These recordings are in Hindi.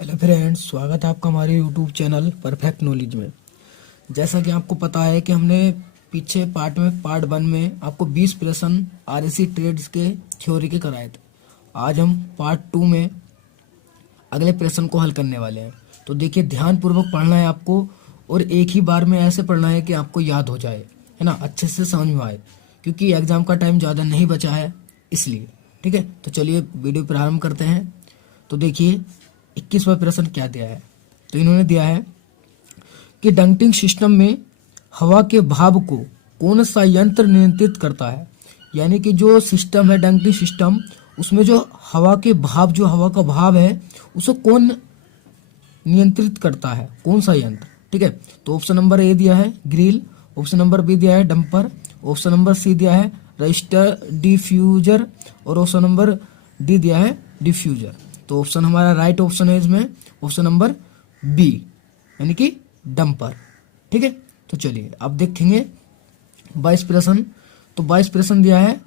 हेलो फ्रेंड्स, स्वागत है आपका हमारे यूट्यूब चैनल परफेक्ट नॉलेज में। जैसा कि आपको पता है कि हमने पीछे पार्ट वन में आपको 20 प्रश्न आरएसी ट्रेड्स के थ्योरी के कराए थे। आज हम पार्ट टू में अगले प्रश्न को हल करने वाले हैं। तो देखिए, ध्यानपूर्वक पढ़ना है आपको और एक ही बार में ऐसे पढ़ना है कि आपको याद हो जाए, है ना, अच्छे से समझ में आए, क्योंकि एग्जाम का टाइम ज़्यादा नहीं बचा है इसलिए। ठीक है, तो चलिए वीडियो प्रारंभ करते हैं। तो देखिए 21वां प्रश्न क्या दिया है। तो इन्होंने दिया है कि डंकिंग सिस्टम में हवा के भाव को कौन सा यंत्र नियंत्रित करता है। यानी कि जो सिस्टम है डंकिंग सिस्टम, उसमें जो हवा के भाव, जो हवा का भाव है, उसे कौन नियंत्रित करता है, कौन सा यंत्र। ठीक है, तो ऑप्शन नंबर ए दिया है ग्रिल, ऑप्शन नंबर बी दिया है डंपर, ऑप्शन नंबर सी दिया है रजिस्टर डिफ्यूजर और ऑप्शन नंबर डी दिया है डिफ्यूजर। तो ऑप्शन हमारा राइट ऑप्शन है इसमें ऑप्शन नंबर बी, यानी कि डंपर। ठीक है, तो चलिए अब देखेंगे 22 प्रश्न। तो 22 प्रश्न दिया है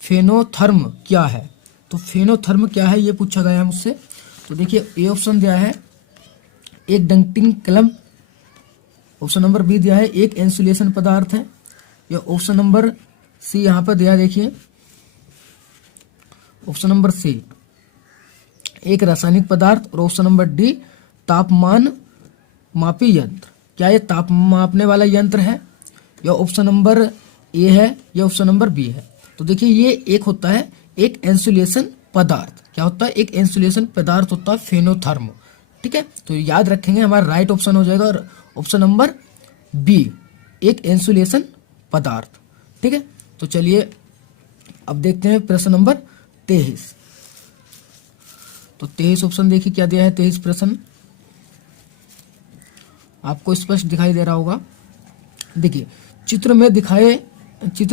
फेनोथर्म क्या है। तो फेनोथर्म क्या है ये पूछा गया है मुझसे। तो देखिए ए ऑप्शन दिया है एक डंकिंग कलम, ऑप्शन नंबर बी दिया है एक इंसुलेशन पदार्थ है, या ऑप्शन नंबर सी यहाँ पर दिया, देखिए ऑप्शन नंबर सी एक रासायनिक पदार्थ, और ऑप्शन नंबर डी तापमान मापी यंत्र। क्या ये तापमान मापने वाला यंत्र है, या ऑप्शन नंबर ए है, या ऑप्शन नंबर बी है। तो देखिए ये एक होता है एक इंसुलेशन पदार्थ। क्या होता है, एक इंसुलेशन पदार्थ होता है फेनोथर्म। ठीक है, तो याद रखेंगे, हमारा राइट ऑप्शन हो जाएगा और ऑप्शन नंबर बी एक इंसुलेशन पदार्थ। ठीक है, तो चलिए अब देखते हैं प्रश्न नंबर 23। तो 23 ऑप्शन देखिए क्या दिया है। 23 प्रश्न आपको स्पष्ट दिखाई दे रहा होगा। देखिए चित्र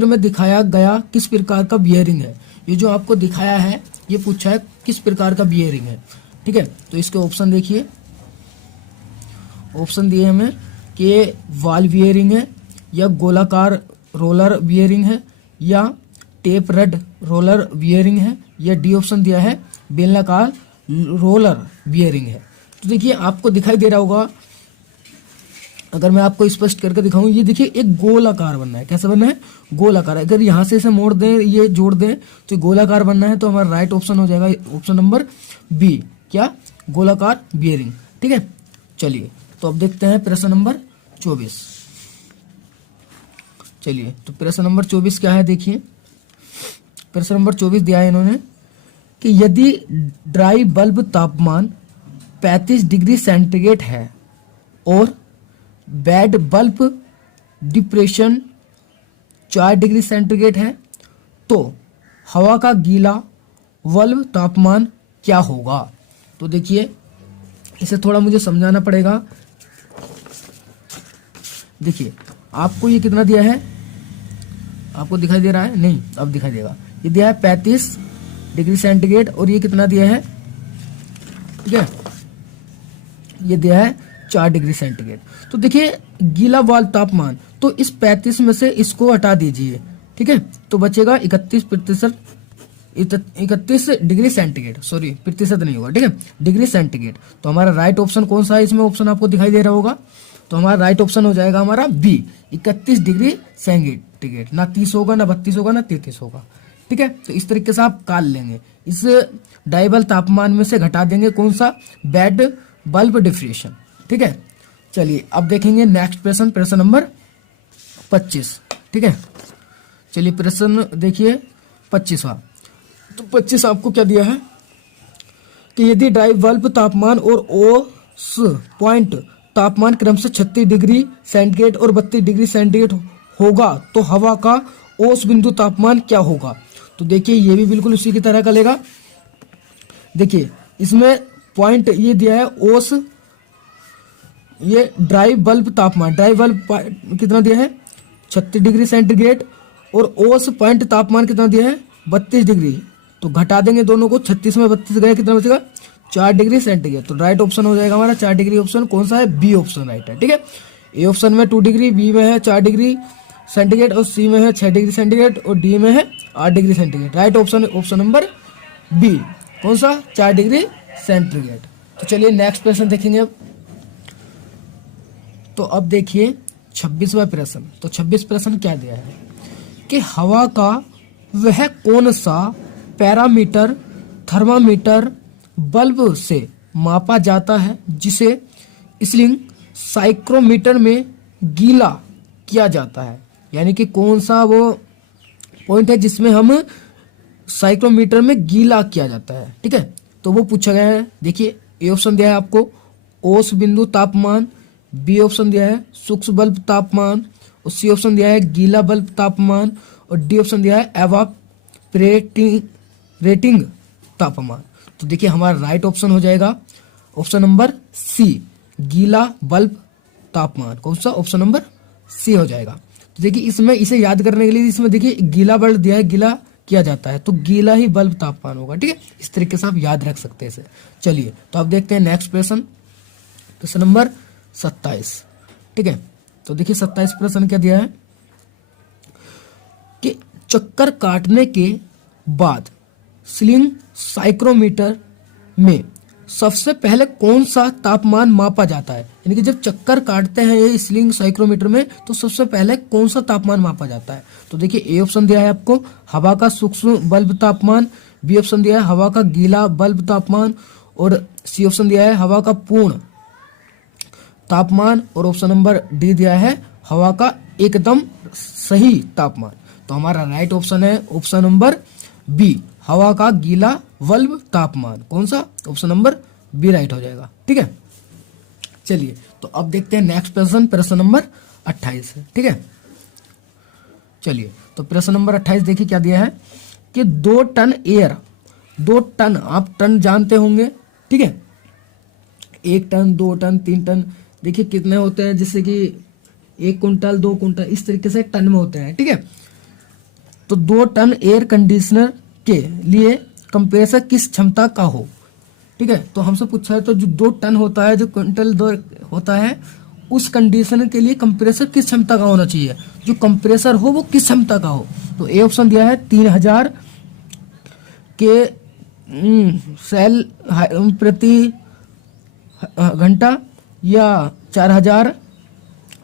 में दिखाया गया किस प्रकार का बियरिंग है। ये जो आपको दिखाया है ये पूछा है किस प्रकार का बियरिंग है। ठीक है, तो इसके ऑप्शन देखिए, ऑप्शन दिए हमें कि वाल बियरिंग है, या गोलाकार रोलर बियरिंग है, या टेप रड रोलर बियरिंग है, या डी ऑप्शन दिया है बेलनाकार रोलर बियरिंग है। तो देखिए आपको दिखाई दे रहा होगा, अगर मैं आपको स्पष्ट करके दिखाऊं, ये देखिए एक गोलाकार बनना है। कैसा बनना है, गोलाकार। अगर यहाँ से इसे मोड़ दें, ये जोड़ दें, तो गोलाकार बनना है। तो हमारा राइट ऑप्शन हो जाएगा ऑप्शन नंबर बी, क्या, गोलाकार बियरिंग। ठीक है, चलिए तो अब देखते हैं प्रश्न नंबर 24। चलिए तो प्रश्न नंबर 24 क्या है, देखिए प्रश्न नंबर 24 दिया है इन्होंने कि यदि ड्राई बल्ब तापमान 35 डिग्री सेंटीग्रेड है और bed bulb depression 4 degree centigrade है, तो हवा का गीला बल्ब तापमान क्या होगा। तो देखिए इसे थोड़ा मुझे समझाना पड़ेगा। देखिए आपको ये कितना दिया है, आपको दिखाई दे रहा है, नहीं अब दिखाई देगा। ये दिया है 35 डिग्री सेंटीग्रेड और ये कितना दिया है, ठीक है, ये दिया है 4 डिग्री सेंटीग्रेड। तो देखिए गीला वाल तापमान, तो इस 35 में से इसको हटा दीजिए। ठीक है, तो बचेगा 31 डिग्री सेंटीग्रेड, सॉरी प्रतिशत नहीं होगा, ठीक है, डिग्री सेंटीग्रेड। तो हमारा राइट ऑप्शन कौन सा है इसमें, ऑप्शन आपको दिखाई दे रहा होगा। तो हमारा राइट ऑप्शन हो जाएगा हमारा बी 31 डिग्री सेंटीग्रेड। ना 30 होगा, ना 32 होगा, ना 33 होगा। ठीक है, तो इस तरीके से आप काल लेंगे, इस डाइबल तापमान में से घटा देंगे कौन सा, बेड बल्ब डिफ्रेशन। ठीक है, चलिए अब देखेंगे नेक्स्ट प्रश्न, प्रश्न नंबर 25। ठीक है, चलिए प्रश्न देखिए 25वां। तो 25 आपको क्या दिया है कि यदि ड्राई बल्ब तापमान और ओस पॉइंट तापमान क्रमशः 36 डिग्री सेंटीग्रेड और 32 डिग्री सेंटीग्रेड होगा, तो हवा का ओस बिंदु तापमान क्या होगा। तो देखिए ये भी बिल्कुल उसी की तरह का लेगा। देखिए इसमें पॉइंट ये दिया है ओस, ये ड्राई बल्ब तापमान, ड्राई बल्ब कितना दिया है 36 डिग्री सेंटीग्रेड, और ओस पॉइंट तापमान कितना दिया है 32 डिग्री। तो घटा देंगे दोनों को, 36 में 32 गया, कितना बचेगा 4 डिग्री सेंटीग्रेड। तो राइट ऑप्शन हो जाएगा हमारा 4 डिग्री ऑप्शन कौन सा है, बी ऑप्शन राइट है। ठीक है, ए ऑप्शन में 2 डिग्री, बी में है 4 डिग्री सेंटीग्रेड, और सी में है 6 डिग्री सेंटीग्रेड, और डी में है 8 degree centigrade. Right option option number B कौन सा 4 डिग्री सेंटीग्रेड। तो चलिए नेक्स्ट प्रश्न देखेंगे अब। तो अब देखिए 26वां प्रश्न। तो 26 प्रश्न क्या दिया है कि हवा का वह कौन सा पैरामीटर थर्मामीटर बल्ब से मापा जाता है जिसे स्लिंग साइक्रोमीटर में गीला किया जाता है। यानी कि कौन सा वो पॉइंट है जिसमें हम साइक्रोमीटर में गीला किया जाता है। ठीक है, तो वो पूछा गया है। देखिए ए ऑप्शन दिया है आपको औस बिंदु तापमान, बी ऑप्शन दिया है सूक्ष्म बल्ब तापमान, और सी ऑप्शन दिया है गीला बल्ब तापमान, और डी ऑप्शन दिया है एवापरेटिंग तापमान। तो देखिए हमारा राइट ऑप्शन हो जाएगा ऑप्शन नंबर सी, गीला बल्ब तापमान। कौन सा? ऑप्शन नंबर सी हो जाएगा। तो देखिए इसमें इसे याद करने के लिए इसमें देखिए गीला बल्ब दिया है, गीला किया जाता है तो गीला ही बल्ब तापमान होगा। ठीक है, इस तरीके से आप याद रख सकते हैं इसे। चलिए तो अब देखते हैं नेक्स्ट प्रश्न, प्रश्न नंबर 27। ठीक है, तो देखिए 27 प्रश्न क्या दिया है कि चक्कर काटने के बाद स्लिंग साइक्रोमीटर में सबसे पहले कौन सा तापमान मापा जाता है। यानी कि जब चक्कर काटते हैं ये स्लिंग साइक्रोमीटर में तो सबसे पहले कौन सा तापमान मापा जाता है। तो देखिए ए ऑप्शन दिया है आपको हवा का सूक्ष्म बल्ब तापमान, बी ऑप्शन दिया है हवा का गीला बल्ब तापमान, और सी ऑप्शन दिया है हवा का पूर्ण तापमान, और ऑप्शन नंबर डी दिया है हवा का एकदम सही तापमान। तो हमारा राइट ऑप्शन है ऑप्शन नंबर बी, हवा का गीला बल्ब तापमान। कौन सा? ऑप्शन नंबर बी राइट हो जाएगा। ठीक है, चलिए तो अब देखते हैं नेक्स्ट प्रश्न, प्रश्न नंबर 28 है। ठीक है, चलिए तो प्रश्न नंबर 28 देखिए क्या दिया है कि 2 टन एयर, 2 टन आप टन जानते होंगे। ठीक है, 1 टन 2 टन 3 टन देखिए कितने होते हैं, जैसे कि 1 कुंटल 2 कुंटल इस तरीके से टन में होते हैं। ठीक है, तो 2 टन एयर कंडीशनर के लिए कंप्रेसर किस क्षमता का हो। ठीक है, तो हमसे पूछा है तो जो 2 टन होता है, जो क्विंटल 2 होता है, उस कंडीशनर के लिए कंप्रेसर किस क्षमता का होना चाहिए, जो कंप्रेसर हो वो किस क्षमता का हो। तो ए ऑप्शन दिया है 3000 के सेल प्रति घंटा, या 4000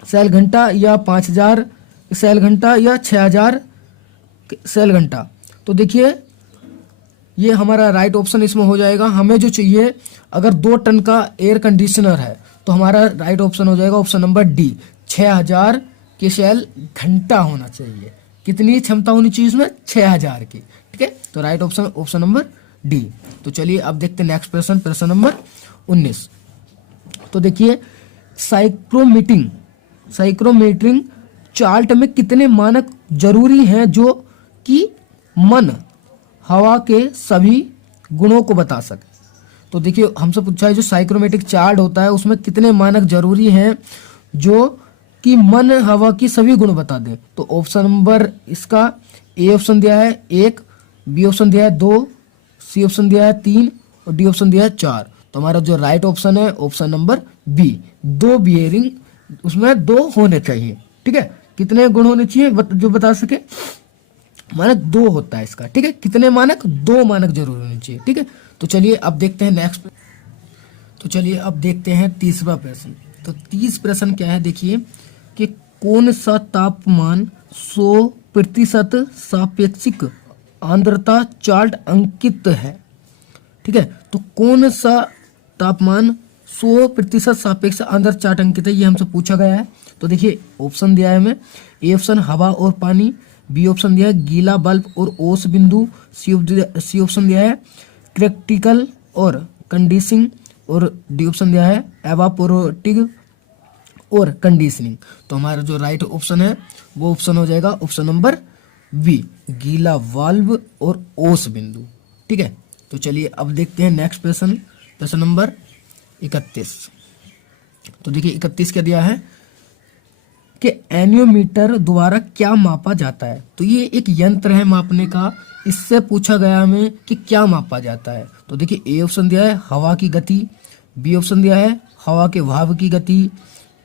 सेल घंटा, या 5000 सेल घंटा, या 6000 सेल घंटा। तो देखिए ये हमारा राइट ऑप्शन इसमें हो जाएगा। हमें जो चाहिए अगर 2 टन का एयर कंडीशनर है तो हमारा राइट ऑप्शन हो जाएगा ऑप्शन नंबर डी, 6000 के सेल घंटा होना चाहिए। कितनी क्षमता होनी चाहिए इसमें? 6000 की। ठीक है, तो right option option number D. तो चलिए अब देखते हैं नेक्स्ट प्रश्न, प्रश्न नंबर 19। तो देखिए साइक्रोमीटरिंग चार्ट में कितने मानक जरूरी हैं जो कि मन हवा के सभी गुणों को बता सके। तो देखिए हमसे पूछा है जो साइक्रोमेट्रिक चार्ट होता है उसमें कितने मानक जरूरी हैं जो कि मन हवा की सभी गुण बता दे। तो ऑप्शन नंबर इसका ए ऑप्शन दिया है 1, बी ऑप्शन दिया है 2, सी ऑप्शन दिया है 3, और डी ऑप्शन दिया है 4। तो हमारा जो राइट ऑप्शन है ऑप्शन नंबर बी, 2 बियरिंग उसमें 2 होने चाहिए। ठीक है, कितने गुण होने चाहिए जो बता सके, मानक 2 होता है इसका। ठीक है, कितने मानक? 2 मानक जरूर होने चाहिए। ठीक है, तो चलिए अब देखते हैं नेक्स्ट। तो चलिए अब देखते हैं 30वां प्रश्न। तो 30 प्रश्न क्या है देखिए कि कौन सा तापमान 100% सापेक्षिक आर्द्रता चार्ट अंकित है। ठीक है, तो कौन सा तापमान 100% सापेक्ष आर्द्रता चार्ट अंकित है, ये हमसे पूछा गया है। तो देखिए ऑप्शन दिया है हमें, ए ऑप्शन हवा और पानी, बी ऑप्शन दिया है गीला बल्ब और ओस बिंदु, सी ऑप्शन दिया है क्रिटिकल और कंडीशनिंग, और डी ऑप्शन दिया है एवापोरेटिंग और कंडीशनिंग। तो हमारा जो राइट ऑप्शन है वो ऑप्शन हो जाएगा ऑप्शन नंबर बी, गीला बल्ब और ओस बिंदु। ठीक है, तो चलिए अब देखते हैं नेक्स्ट प्रश्न, प्रश्न नंबर 31। तो देखिए 31 क्या दिया है कि एनियोमीटर द्वारा क्या मापा जाता है। तो ये एक यंत्र है मापने का, इससे पूछा गया हमें कि क्या मापा जाता है। तो देखिए ए ऑप्शन दिया है हवा की गति, बी ऑप्शन दिया है हवा के भाव की गति,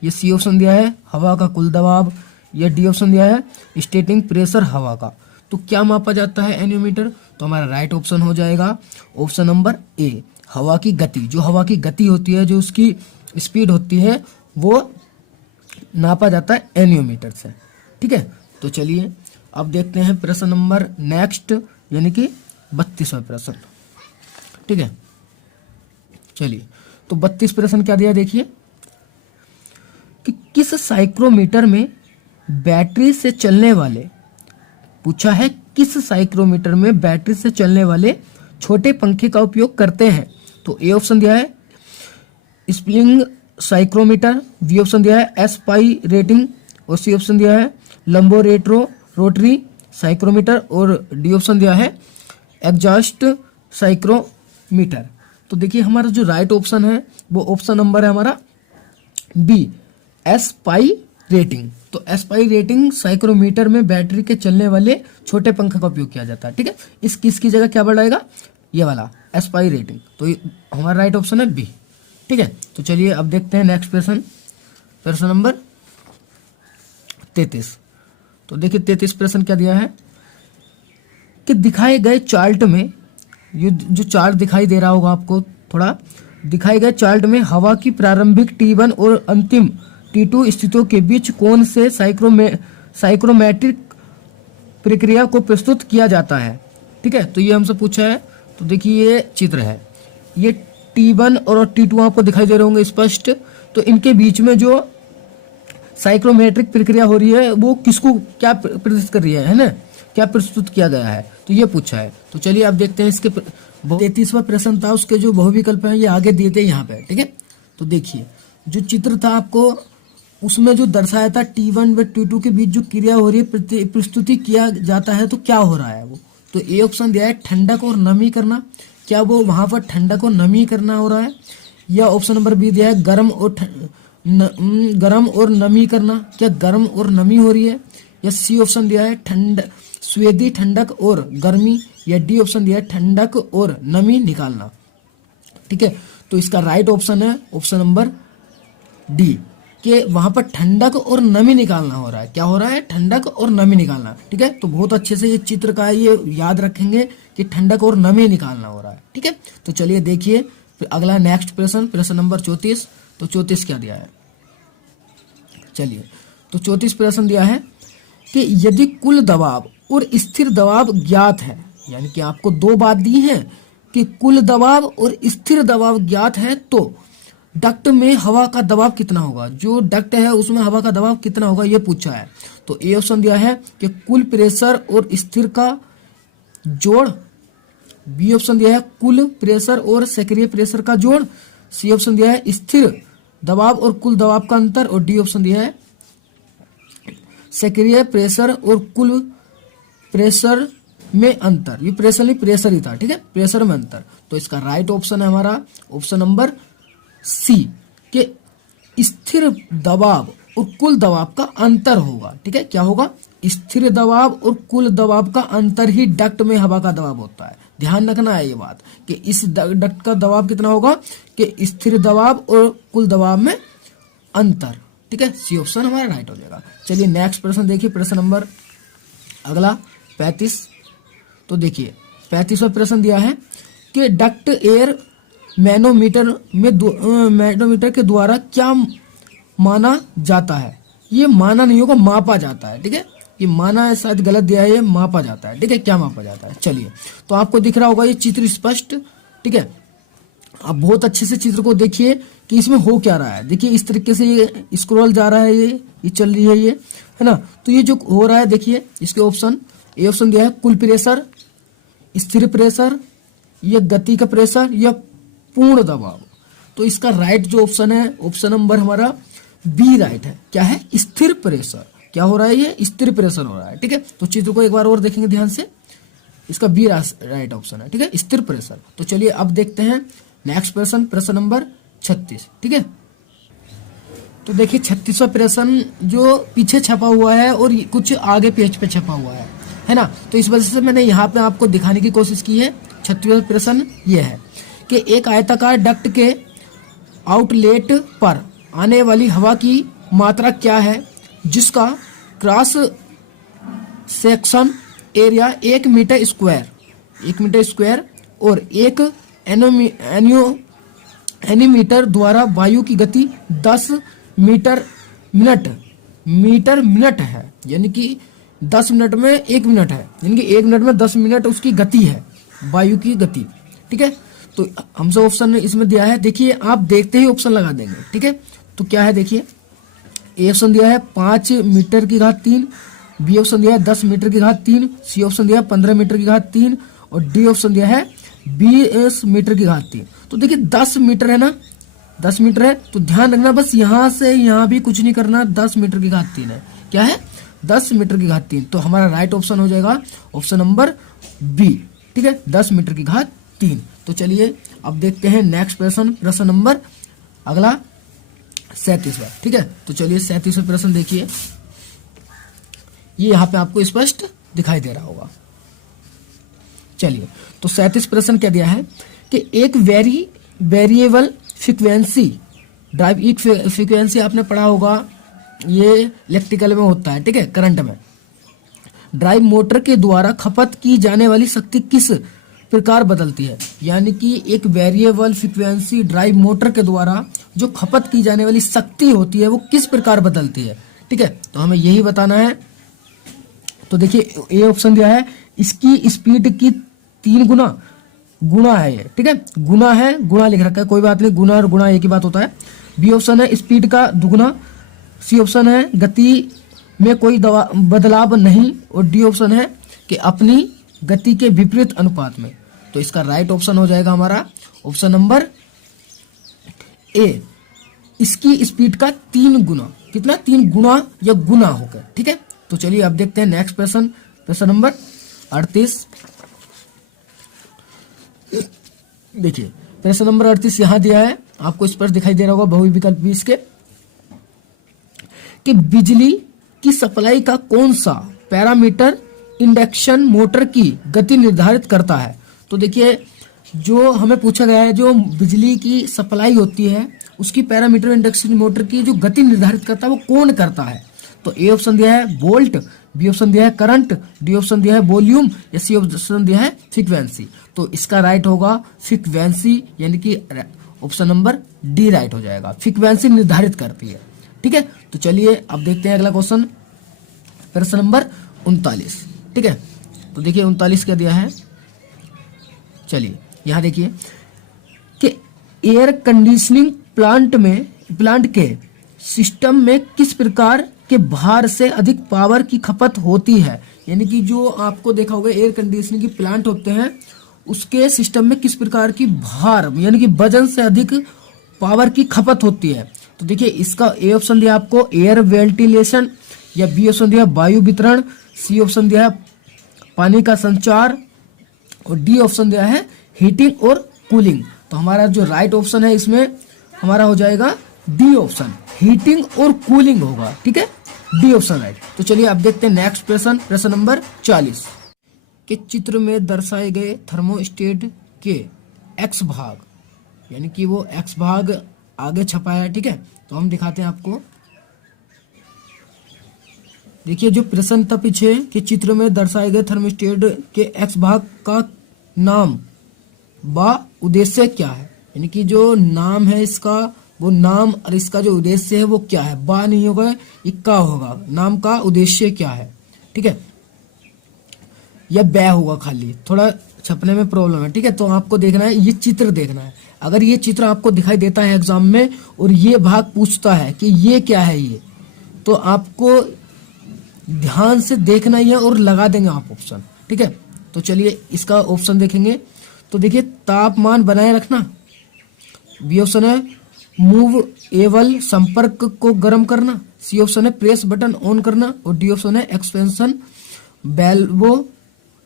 ये सी ऑप्शन दिया है हवा का कुल दबाव, या डी ऑप्शन दिया है स्टेटिंग प्रेशर हवा का। तो क्या मापा जाता है एनियोमीटर? तो तो हमारा राइट ऑप्शन हो जाएगा ऑप्शन नंबर ए, हवा की गति। जो हवा की गति होती है, जो उसकी स्पीड होती है, वो नापा जाता है एनियोमीटर से। ठीक है, तो चलिए अब देखते हैं प्रश्न नंबर नेक्स्ट, यानी कि 32वां प्रश्न। ठीक है, चलिए तो 32 प्रश्न क्या दिया देखिए कि किस साइक्रोमीटर में बैटरी से चलने वाले, पूछा है किस साइक्रोमीटर में बैटरी से चलने वाले छोटे पंखे का उपयोग करते हैं। तो ए ऑप्शन दिया है स्प्रिंग साइक्रोमीटर, बी ऑप्शन दिया है एस्पाई रेटिंग, और सी ऑप्शन दिया है लंबोरेट्रो रोटरी साइक्रोमीटर, और डी ऑप्शन दिया है एग्जॉस्ट साइक्रोमीटर। तो देखिए हमारा जो राइट ऑप्शन है वो ऑप्शन नंबर है हमारा बी, एस्पाई रेटिंग। तो एस्पाई रेटिंग साइक्रोमीटर में बैटरी के चलने वाले छोटे पंखे का उपयोग किया जाता है। ठीक है, इस किसकी जगह क्या बढ़ाएगा, ये वाला एस्पाई रेटिंग। तो हमारा राइट ऑप्शन है बी। ठीक है, तो चलिए अब देखते हैं नेक्स्ट प्रश्न, प्रश्न नंबर 33। तो देखिए 33 प्रश्न क्या दिया है कि दिखाए गए चार्ट में, ये जो चार्ट दिखाई दे रहा होगा आपको थोड़ा, दिखाए गए चार्ट में हवा की प्रारंभिक T1 और अंतिम T2 स्थितियों के बीच कौन से साइक्रोमेट्रिक प्रक्रिया को प्रस्तुत किया जाता है। ठीक है, तो ये हमसे पूछा है। तो देखिए ये चित्र है, ये T1 और T2 आपको दिखाई दे रहे होंगे स्पष्ट। तो इनके बीच में जो साइक्रोमेट्रिक प्रक्रिया हो रही है वो किसको क्या प्रदर्शित कर रही है ना, क्या प्रस्तुत किया गया है, तो ये पूछा है। तो चलिए अब देखते हैं इसके 33वां प्रश्न था, उसके जो बहुविकल्प हैं ये आगे दिए थे यहाँ पे। ठीक है, तो देखिए जो चित्र था आपको उसमें जो दर्शाया था T1 व T2 के बीच जो क्रिया हो रही है, प्रस्तुति किया जाता है, तो क्या हो रहा है वो। तो ए ऑप्शन दिया है ठंडक और नमी करना, क्या वो वहां पर ठंडक और नमी करना हो रहा है, या ऑप्शन नंबर बी दिया है गरम और नमी करना, क्या गर्म और नमी हो रही है, या सी ऑप्शन दिया है स्वेदी ठंडक और गर्मी, या डी ऑप्शन दिया है ठंडक और नमी निकालना। ठीक है, तो इसका राइट ऑप्शन है ऑप्शन नंबर डी, कि वहां पर ठंडक और नमी निकालना हो रहा है। क्या हो रहा है, ठंडक और नमी निकालना। ठीक है, तो बहुत अच्छे से ये चित्र का ये याद रखेंगे कि ठंडक और नमी निकालना हो रहा है। ठीक है, तो चलिए देखिए अगला नेक्स्ट प्रश्न, प्रश्न नंबर 34। तो 34 क्या दिया है, चलिए तो 34 प्रश्न दिया है कि यदि कुल दबाव और स्थिर दबाव ज्ञात है, यानी कि आपको दो बात दी है कि कुल दबाव और स्थिर दबाव ज्ञात है, तो डक्ट में हवा का दबाव कितना होगा, जो डक्ट है उसमें हवा का दबाव कितना होगा ये पूछा है। तो ए ऑप्शन दिया है कि कुल प्रेशर और स्थिर का जोड़, बी ऑप्शन दिया है कुल प्रेशर और सक्रिय प्रेशर का जोड़, सी ऑप्शन दिया है स्थिर दबाव और कुल दबाव का अंतर, और डी ऑप्शन दिया है सक्रिय प्रेशर और कुल प्रेशर में अंतर। ये प्रेशर नहीं, प्रेशर ही था। ठीक है, प्रेशर में अंतर। तो इसका राइट ऑप्शन है हमारा ऑप्शन नंबर सी, के स्थिर दबाव और कुल दबाव का अंतर होगा। ठीक है, क्या होगा, स्थिर दबाव और कुल दबाव का अंतर ही डक्ट में हवा का दबाव होता है। ध्यान रखना है ये बात कि इस डक्ट का दबाव कितना होगा, कि स्थिर दबाव और कुल दबाव में अंतर। ठीक है, सी ऑप्शन हमारा राइट हो जाएगा। चलिए नेक्स्ट प्रश्न देखिए, प्रश्न नंबर अगला 35। तो देखिए 35वां प्रश्न दिया है कि डक्ट एयर मैनोमीटर के द्वारा क्या माना जाता है। ये माना नहीं होगा, मापा जाता है। ठीक है, ये माना है शायद गलत दिया है, ये मापा जाता है। ठीक है, क्या मापा जाता है, चलिए तो आपको दिख रहा होगा ये चित्र स्पष्ट। ठीक है, आप बहुत अच्छे से चित्र को देखिए कि इसमें हो क्या रहा है। देखिए इस तरीके से ये स्क्रॉल जा रहा है, ये चल रही है, ये है ना। तो ये जो हो रहा है देखिए इसके ऑप्शन, ए ऑप्शन दिया है कुल प्रेशर, स्थिर प्रेशर, या गति का प्रेशर, या पूर्ण दबाव। तो इसका राइट जो ऑप्शन है ऑप्शन नंबर हमारा बी राइट है। क्या है, स्थिर प्रेशर। क्या हो रहा है, ये स्थिर प्रेशर हो रहा है। ठीक है, तो चित्र को एक बार और देखेंगे ध्यान से, इसका बी राइट ऑप्शन है। ठीक है, स्थिर प्रेशर। तो चलिए अब देखते हैं नेक्स्ट प्रश्न, प्रश्न नंबर 36। ठीक है, तो देखिए 36वां प्रश्न जो पीछे छपा हुआ है और कुछ आगे पेज पे छपा हुआ है ना। तो इस वजह से मैंने यहाँ पे आपको दिखाने की कोशिश की है। 36वां प्रश्न ये है कि एक आयताकार डक्ट के आउटलेट पर आने वाली हवा की मात्रा क्या है जिसका cross section area 1 metre square 1 metre square और 1 एनीमीटर द्वारा वायु की गति 10 मीटर मिनट है, यानी कि 10 मिनट में 1 मिनट है, यानी कि 1 मिनट में 10 मिनट उसकी गति है, वायु की गति। ठीक है, तो हमसे ऑप्शन इसमें दिया है, देखिए आप देखते ही ऑप्शन लगा देंगे। ठीक है, तो क्या है देखिए, ए ऑप्शन दिया है 5 मीटर की घात 3, बी ऑप्शन दिया है 10 मीटर की घात 3, सी ऑप्शन दिया है 15 मीटर की घात 3 और डी ऑप्शन दिया है 20 मीटर की घात 3। तो देखिए 10 मीटर है ना, 10 मीटर है, तो ध्यान रखना बस यहां से यहां भी कुछ नहीं करना, 10 मीटर की घात 3 है। क्या है? 10 मीटर की घात 3। तो हमारा राइट ऑप्शन हो जाएगा ऑप्शन नंबर बी। ठीक है, 10 मीटर की घात 3। तो चलिए अब देखते हैं नेक्स्ट प्रश्न नंबर अगला 37वां। ठीक है, तो चलिए 37वां प्रश्न देखिए, ये यहाँ पे आपको स्पष्ट दिखाई दे रहा होगा। चलिए, तो 37 प्रश्न क्या दिया है कि एक वेरिएबल फ्रीक्वेंसी ड्राइव, एक फ्रीक्वेंसी आपने पढ़ा होगा, ये इलेक्ट्रिकल में होता है। ठीक है, करंट में ड्राइव मोटर के द्वारा खपत की जाने वाली शक्ति किस प्रकार बदलती है, यानी कि एक वेरिएबल फ्रीक्वेंसी ड्राइव मोटर के द्वारा जो खपत की जाने वाली शक्ति होती है वो किस प्रकार बदलती है। ठीक है, तो हमें यही बताना है। तो देखिए ए ऑप्शन दिया है, इसकी स्पीड की 3 गुना है ये। ठीक है, गुना लिख रखा है, कोई बात नहीं, गुना और गुना एक ही बात होता है। बी ऑप्शन है स्पीड का दुगुना, सी ऑप्शन है गति में कोई बदलाव नहीं और डी ऑप्शन है कि अपनी गति के विपरीत अनुपात में। तो इसका राइट ऑप्शन हो जाएगा हमारा ऑप्शन नंबर ए, इसकी स्पीड का 3 गुना। कितना? 3 गुना या गुना होकर। ठीक है, तो चलिए अब देखते हैं नेक्स्ट प्रश्न नंबर 38। देखिए प्रश्न नंबर 38 यहां दिया है, आपको स्पष्ट दिखाई दे रहा होगा बहुविकल्प 20 के, कि बिजली की सप्लाई का कौन सा पैरामीटर इंडक्शन मोटर की गति निर्धारित करता है। तो देखिए जो हमें पूछा गया है, जो बिजली की सप्लाई होती है उसकी पैरामीटर इंडक्शन मोटर की जो गति निर्धारित करता है वो कौन करता है। तो ए ऑप्शन दिया है वोल्ट, बी ऑप्शन दिया है करंट, डी ऑप्शन दिया है वॉल्यूम या सी ऑप्शन दिया है फ्रीक्वेंसी। तो इसका राइट होगा फ्रीक्वेंसी, यानी कि ऑप्शन नंबर डी राइट हो जाएगा, फ्रीक्वेंसी निर्धारित करती है। ठीक है, तो चलिए अब देखते हैं अगला क्वेश्चन, प्रश्न नंबर 39। ठीक है, तो देखिए 39 क्या दिया है, चलिए यहां देखिए कि एयर कंडीशनिंग प्लांट के सिस्टम में किस प्रकार के भार से अधिक पावर की खपत होती है। यानी कि जो आपको देखा होगा एयर कंडीशनिंग की प्लांट होते हैं उसके सिस्टम में किस प्रकार की भार यानी कि वजन से अधिक पावर की खपत होती है। तो देखिए इसका ए ऑप्शन दिया आपको एयर वेंटिलेशन, या बी ऑप्शन दिया वायु वितरण, सी ऑप्शन दिया है पानी का संचार और डी ऑप्शन दिया है हीटिंग और कूलिंग। तो हमारा जो राइट ऑप्शन है इसमें हमारा हो जाएगा डी ऑप्शन, हीटिंग और कूलिंग होगा। ठीक है, डी ऑप्शन राइट। तो चलिए अब देखते हैं नेक्स्ट प्रश्न नंबर 40 के चित्र में दर्शाए गए थर्मोस्टेट के एक्स भाग, यानी कि वो एक्स भाग आगे छपा है। ठीक है, तो हम दिखाते हैं आपको। देखिए जो प्रश्न था पीछे कि चित्र में दर्शाए गए थर्मोस्टेट के एक्स भाग का नाम व उद्देश्य क्या है, यानी कि जो नाम है इसका वो नाम और इसका जो उद्देश्य है वो क्या है। बा नहीं होगा, इक्का होगा, नाम का उद्देश्य क्या है। ठीक है, या बै होगा, खाली थोड़ा छपने में प्रॉब्लम है। ठीक है, तो आपको देखना है, ये चित्र देखना है। अगर ये चित्र आपको दिखाई देता है एग्जाम में और ये भाग पूछता है कि ये क्या है ये, तो आपको ध्यान से देखना ही है और लगा देंगे आप ऑप्शन। ठीक है, तो चलिए इसका ऑप्शन देखेंगे। तो देखिए तापमान बनाए रखना, बी ऑप्शन है मूव एबल संपर्क को गर्म करना, सी ऑप्शन है प्रेस बटन ऑन करना और डी ऑप्शन है एक्सपेंशन बेल्वो,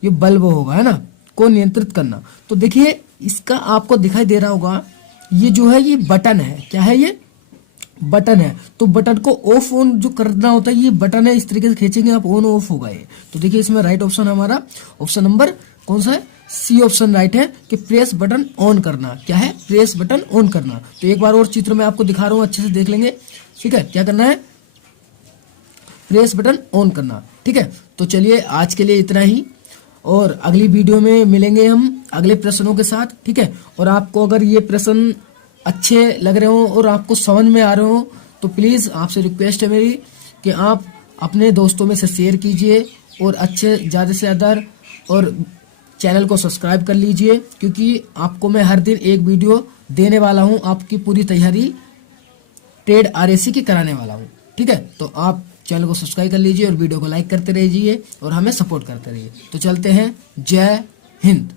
ये बल्ब होगा है ना, को नियंत्रित करना। तो देखिए इसका आपको दिखाई दे रहा होगा, ये जो है ये बटन है। क्या है ये? बटन है। तो बटन को ऑफ ऑन जो करना होता है ये बटन है, इस तरीके से खींचेंगे आप ऑन ऑफ होगा ये। तो देखिए इसमें राइट ऑप्शन हमारा ऑप्शन नंबर कौन सा है? सी ऑप्शन राइट है कि प्रेस बटन ऑन करना। क्या है? प्रेस बटन ऑन करना। तो एक बार और चित्र में आपको दिखा रहा हूं, अच्छे से देख लेंगे। ठीक है, क्या करना है? प्रेस बटन ऑन करना। ठीक है, तो चलिए आज के लिए इतना ही और अगली वीडियो में मिलेंगे हम अगले प्रश्नों के साथ, ठीक है। और आपको अगर ये प्रश्न अच्छे लग रहे हो और आपको समझ में आ रहे हो तो प्लीज़ आपसे रिक्वेस्ट है मेरी कि आप अपने दोस्तों में से शेयर कीजिए और अच्छे ज़्यादा से ज़्यादा और चैनल को सब्सक्राइब कर लीजिए, क्योंकि आपको मैं हर दिन एक वीडियो देने वाला हूँ, आपकी पूरी तैयारी ट्रेड RAC की कराने वाला हूँ, ठीक है। तो आप चैनल को सब्सक्राइब कर लीजिए और वीडियो को लाइक करते रहिए और हमें सपोर्ट करते रहिए। तो चलते हैं, जय हिंद।